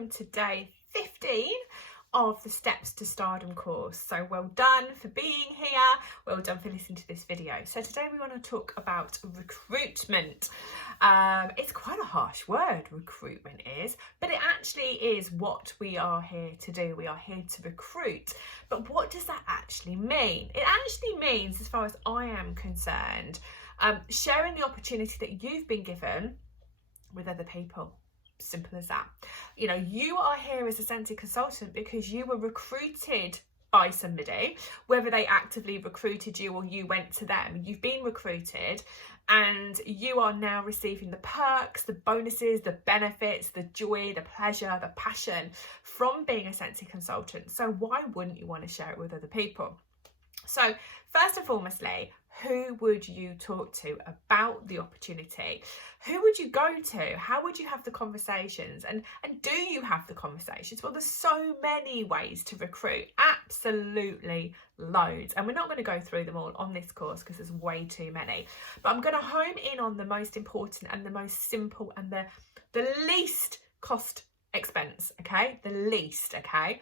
welcome to day 15 of the Steps to Stardom course. So well done for being here, well done for listening to this video. So today we want to talk about recruitment. It's quite a harsh word, recruitment is, but it actually is what we are here to do. We are here to recruit. But what does that actually mean? It actually means, as far as I am concerned, sharing the opportunity that you've been given with other people. Simple as that. You know, you are here as a Scentsy consultant because you were recruited by somebody, whether they actively recruited you or you went to them. You've been recruited and you are now receiving the perks, the bonuses, the benefits, the joy, the pleasure, the passion from being a Scentsy consultant. So why wouldn't you want to share it with other people? So first and foremostly, who would you talk to about the opportunity? Who would you go to? How would you have the conversations? And do you have the conversations? Well, there's so many ways to recruit, absolutely loads. And we're not going to go through them all on this course because there's way too many. But I'm going to home in on the most important and the most simple and the least cost expense, okay? The least, okay?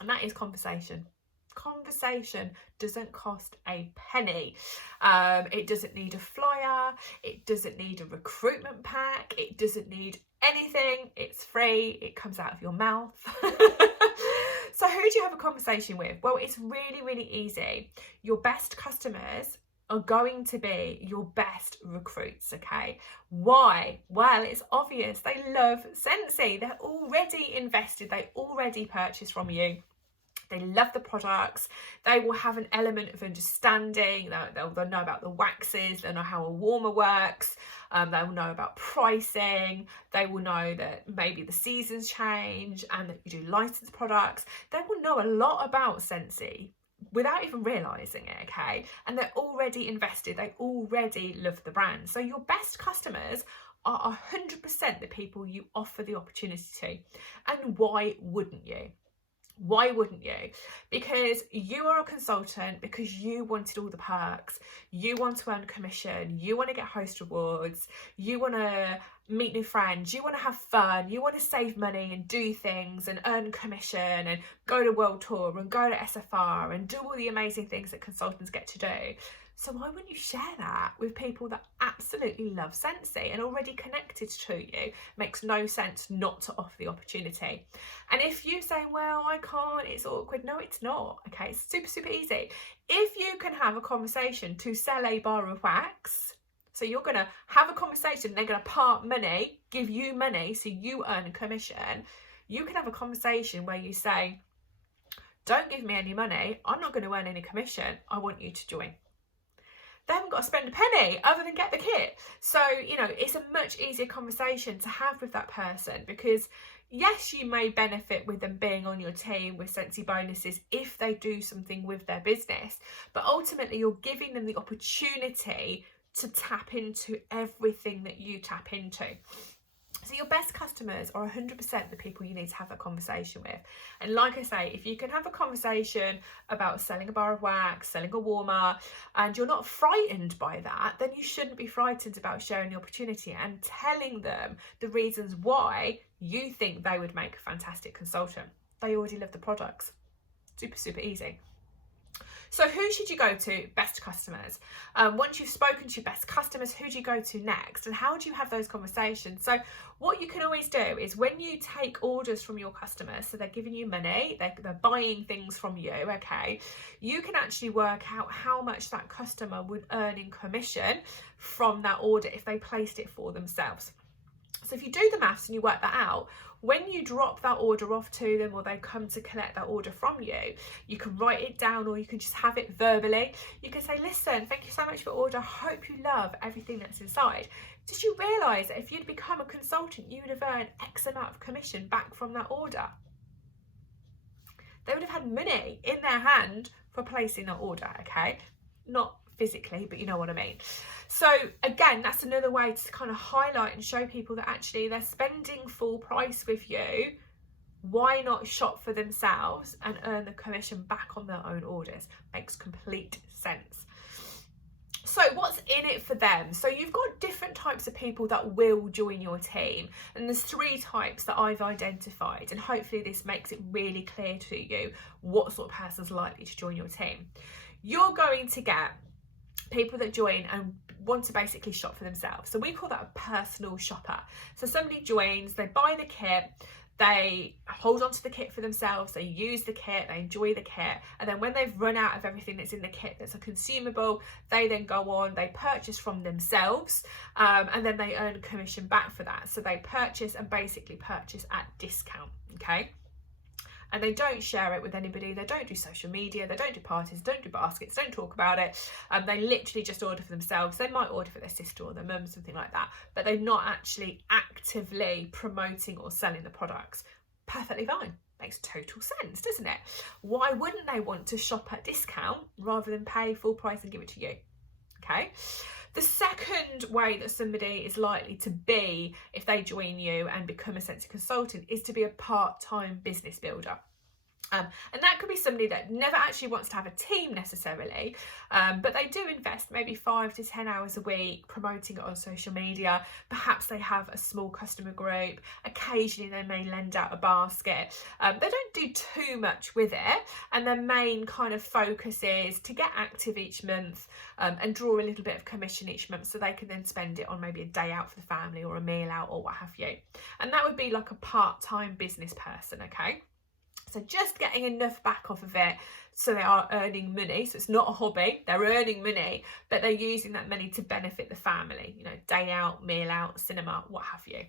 And that is conversation. Conversation doesn't cost a penny. It doesn't need a flyer, it doesn't need a recruitment pack, it doesn't need anything. It's free, it comes out of your mouth. So who do you have a conversation with? Well, it's really easy. Your best customers are going to be your best recruits, okay? Why? Well, it's obvious. They love Scentsy. They're already invested, they already purchased from you. They love the products. They will have an element of understanding. They'll know about the waxes. They'll know how a warmer works. They will know about pricing. They will know that maybe the seasons change and that you do licensed products. They will know a lot about Scentsy without even realising it, okay? And they're already invested. They already love the brand. So your best customers are 100% the people you offer the opportunity to. And why wouldn't you? Why wouldn't you? Because you are a consultant, because you wanted all the perks, you want to earn commission, you want to get host rewards, you want to meet new friends, you want to have fun, you want to save money and do things and earn commission and go to world tour and go to SFR and do all the amazing things that consultants get to do. So why wouldn't you share that with people that absolutely love Scentsy and already connected to you? Makes no sense not to offer the opportunity. And if you say, well, I can't, it's awkward. No, it's not. Okay, it's super easy. If you can have a conversation to sell a bar of wax, so you're going to have a conversation, they're going to part money, give you money so you earn a commission. You can have a conversation where you say, don't give me any money. I'm not going to earn any commission. I want you to join. They haven't got to spend a penny other than get the kit. So, you know, it's a much easier conversation to have with that person because, yes, you may benefit with them being on your team with Scentsy bonuses if they do something with their business. But ultimately, you're giving them the opportunity to tap into everything that you tap into. So your best customers are 100% the people you need to have a conversation with. And like I say, if you can have a conversation about selling a bar of wax, selling a warmer, and you're not frightened by that, then you shouldn't be frightened about sharing the opportunity and telling them the reasons why you think they would make a fantastic consultant. They already love the products. Super easy. So who should you go to? Best customers. Once you've spoken to your best customers, who do you go to next? And how do you have those conversations? So what you can always do is when you take orders from your customers, so they're giving you money, they're buying things from you, okay, you can actually work out how much that customer would earn in commission from that order if they placed it for themselves. So if you do the maths and you work that out, when you drop that order off to them or they come to collect that order from you, you can write it down or you can just have it verbally. You can say, listen, thank you so much for your order. I hope you love everything that's inside. Did you realise that if you'd become a consultant, you would have earned X amount of commission back from that order? They would have had money in their hand for placing that order, okay? Not physically, but you know what I mean. So again, that's another way to kind of highlight and show people that actually they're spending full price with you. Why not shop for themselves and earn the commission back on their own orders? Makes complete sense. So what's in it for them? So you've got different types of people that will join your team, and there's 3 types that I've identified, and hopefully this makes it really clear to you what sort of person's likely to join your team. You're going to get people that join and want to basically shop for themselves. So we call that a personal shopper. So somebody joins, they buy the kit, they hold on to the kit for themselves, they use the kit, they enjoy the kit, and then when they've run out of everything that's in the kit that's a consumable, they then go on, they purchase from themselves, and then they earn commission back for that. So they purchase and basically purchase at discount, okay? And they don't share it with anybody, they don't do social media, they don't do parties, don't do baskets, don't talk about it. They literally just order for themselves. They might order for their sister or their mum, something like that, but they're not actually actively promoting or selling the products. Perfectly fine. Makes total sense, doesn't it? Why wouldn't they want to shop at discount rather than pay full price and give it to you? Okay. The second way that somebody is likely to be if they join you and become a Scentsy consultant is to be a part-time business builder. And that could be somebody that never actually wants to have a team necessarily, but they do invest maybe 5 to 10 hours a week promoting it on social media. Perhaps they have a small customer group. Occasionally they may lend out a basket. They don't do too much with it, and their main kind of focus is to get active each month and draw a little bit of commission each month, so they can then spend it on maybe a day out for the family or a meal out or what have you. And that would be like a part-time business person, okay? So just getting enough back off of it so they are earning money. So it's not a hobby, they're earning money, but they're using that money to benefit the family, you know, day out, meal out, cinema, what have you.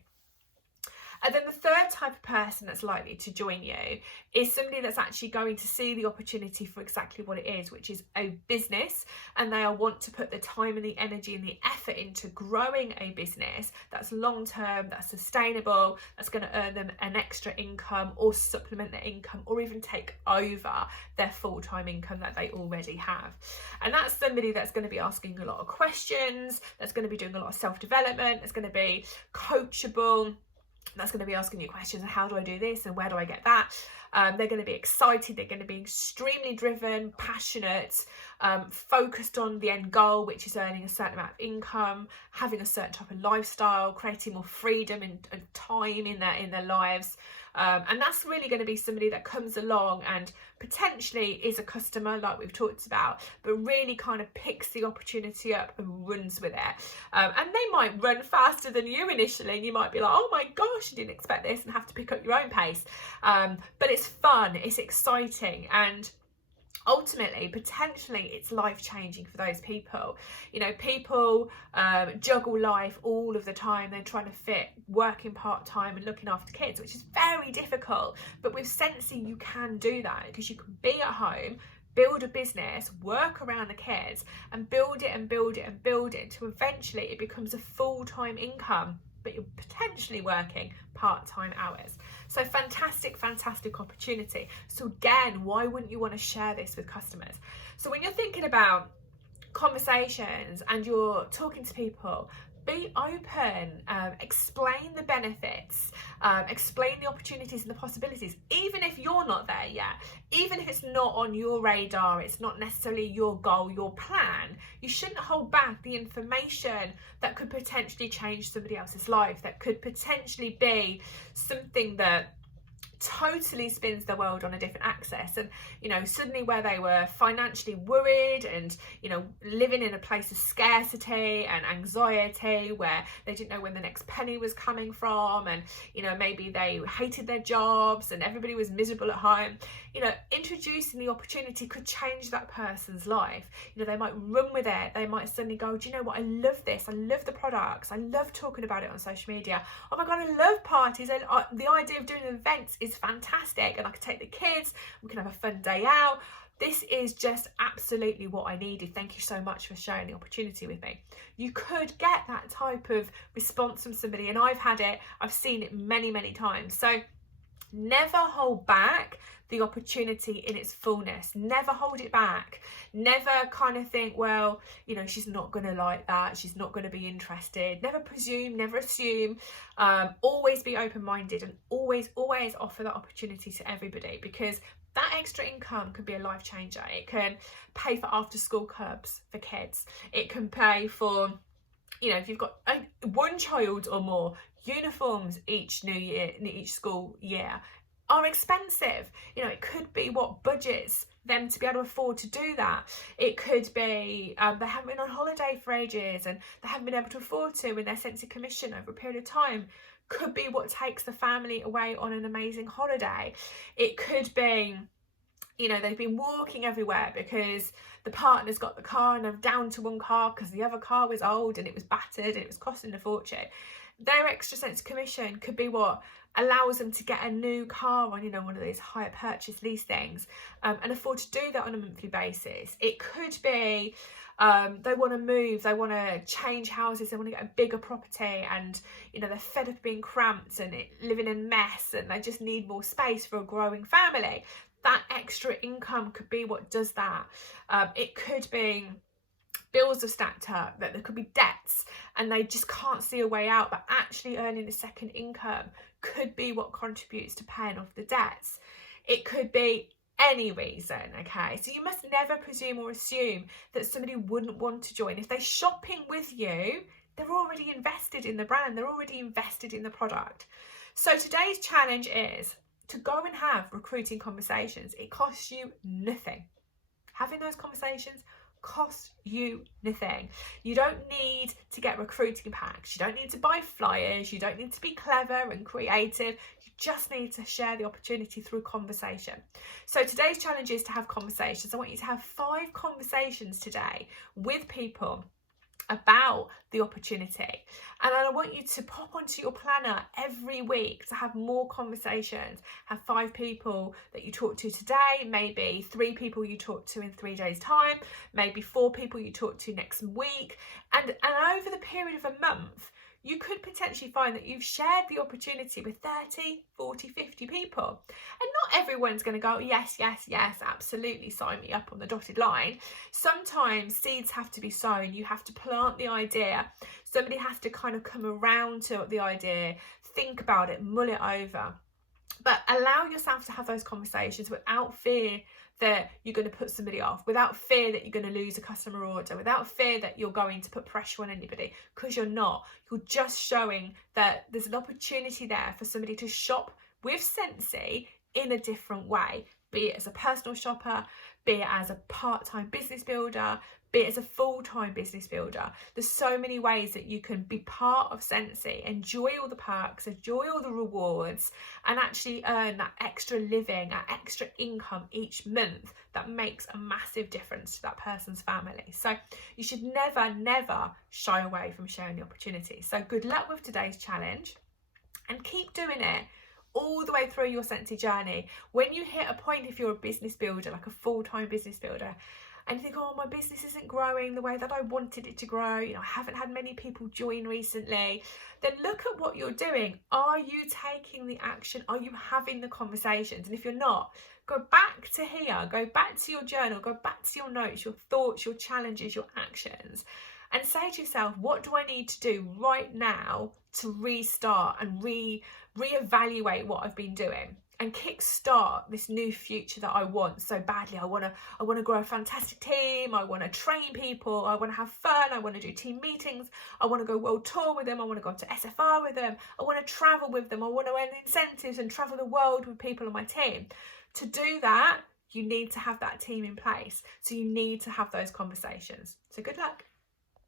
And then the third type of person that's likely to join you is somebody that's actually going to see the opportunity for exactly what it is, which is a business, and they want to put the time and the energy and the effort into growing a business that's long-term, that's sustainable, that's going to earn them an extra income or supplement their income or even take over their full-time income that they already have. And that's somebody that's going to be asking a lot of questions, that's going to be doing a lot of self-development, that's going to be coachable, that's going to be asking you questions of how do I do this and where do I get that. They're going to be excited, they're going to be extremely driven, passionate, focused on the end goal, which is earning a certain amount of income, having a certain type of lifestyle, creating more freedom and time in their lives. And that's really going to be somebody that comes along and potentially is a customer like we've talked about, but really kind of picks the opportunity up and runs with it. And they might run faster than you initially, and you might be like, oh my gosh, I didn't expect this, and have to pick up your own pace. But it's fun, it's exciting, and ultimately, potentially, it's life-changing for those people. You know, people juggle life all of the time. They're trying to fit working part-time and looking after kids, which is very difficult. But with Scentsy, you can do that because you can be at home, build a business, work around the kids, and build it and build it and build it until eventually it becomes a full-time income, but you're potentially working part-time hours. So fantastic, fantastic opportunity. So again, why wouldn't you want to share this with customers? So when you're thinking about conversations and you're talking to people, be open, explain the benefits, explain the opportunities and the possibilities, even if you're not there yet, even if it's not on your radar, it's not necessarily your goal, your plan. You shouldn't hold back the information that could potentially change somebody else's life, that could potentially be something that totally spins their world on a different axis. And you know, suddenly where they were financially worried and, you know, living in a place of scarcity and anxiety, where they didn't know when the next penny was coming from, and you know, maybe they hated their jobs and everybody was miserable at home, you know, introducing the opportunity could change that person's life. You know, they might run with it, they might suddenly go, do you know what, I love this, I love the products, I love talking about it on social media, oh my god, I love parties, and the idea of doing events is fantastic, and I can take the kids, we can have a fun day out. This is just absolutely what I needed. Thank you so much for sharing the opportunity with me. You could get that type of response from somebody, and I've had it, I've seen it many times. So Never hold back the opportunity in its fullness. Never hold it back. Never kind of think, well, you know, she's not going to like that. She's not going to be interested. Never presume, never assume. Always be open-minded, and always offer that opportunity to everybody, because that extra income can be a life changer. It can pay for after school clubs for kids. It can pay for, you know, if you've got one child or more, uniforms each school year are expensive. You know, it could be what budgets them to be able to afford to do that. It could be they haven't been on holiday for ages and they haven't been able to afford to with their Scentsy commission over a period of time. Could be what takes the family away on an amazing holiday. It could be, you know, they've been walking everywhere because the partner's got the car and they're down to one car because the other car was old and it was battered and it was costing a fortune. Their extra Scentsy commission could be what allows them to get a new car on, you know, one of those hire purchase lease things, and afford to do that on a monthly basis. It could be they want to move, they want to change houses, they want to get a bigger property, and you know, they're fed up being cramped and living in mess, and they just need more space for a growing family. That extra income could be what does that. It could be bills are stacked up, that there could be debts and they just can't see a way out, but actually earning a second income could be what contributes to paying off the debts. It could be any reason, okay? So you must never presume or assume that somebody wouldn't want to join. If they're shopping with you, they're already invested in the brand, they're already invested in the product. So today's challenge is to go and have recruiting conversations. It costs you nothing. Having those conversations costs you nothing. You don't need to get recruiting packs. You don't need to buy flyers. You don't need to be clever and creative. You just need to share the opportunity through conversation. So today's challenge is to have conversations. I want you to have 5 conversations today with people about the opportunity, and I want you to pop onto your planner every week to have more conversations. Have 5 people that you talk to today, maybe 3 people you talk to in 3 days time, maybe 4 people you talk to next week, and over the period of a month you could potentially find that you've shared the opportunity with 30, 40, 50 people. And not everyone's going to go, yes, yes, yes, absolutely, sign me up on the dotted line. Sometimes seeds have to be sown. You have to plant the idea. Somebody has to kind of come around to the idea, think about it, mull it over. But allow yourself to have those conversations without fear that you're going to put somebody off, without fear that you're going to lose a customer order, without fear that you're going to put pressure on anybody, because you're not. You're just showing that there's an opportunity there for somebody to shop with Scentsy in a different way, be it as a personal shopper, be it as a part-time business builder, be it as a full-time business builder. There's so many ways that you can be part of Scentsy, enjoy all the perks, enjoy all the rewards, and actually earn that extra living, that extra income each month that makes a massive difference to that person's family. So you should never shy away from sharing the opportunity. So good luck with today's challenge, and keep doing it all the way through your Scentsy journey. When you hit a point, if you're a business builder, like a full-time business builder, and you think, oh, my business isn't growing the way that I wanted it to grow, you know, I haven't had many people join recently, then look at what you're doing. Are you taking the action? Are you having the conversations? And if you're not, go back to here, go back to your journal, go back to your notes, your thoughts, your challenges, your actions, and say to yourself, what do I need to do right now to restart and reevaluate what I've been doing and kickstart this new future that I want so badly? I want to grow a fantastic team. I want to train people. I want to have fun. I want to do team meetings. I want to go world tour with them. I want to go to SFR with them. I want to travel with them. I want to earn incentives and travel the world with people on my team. To do that, you need to have that team in place. So you need to have those conversations. So good luck.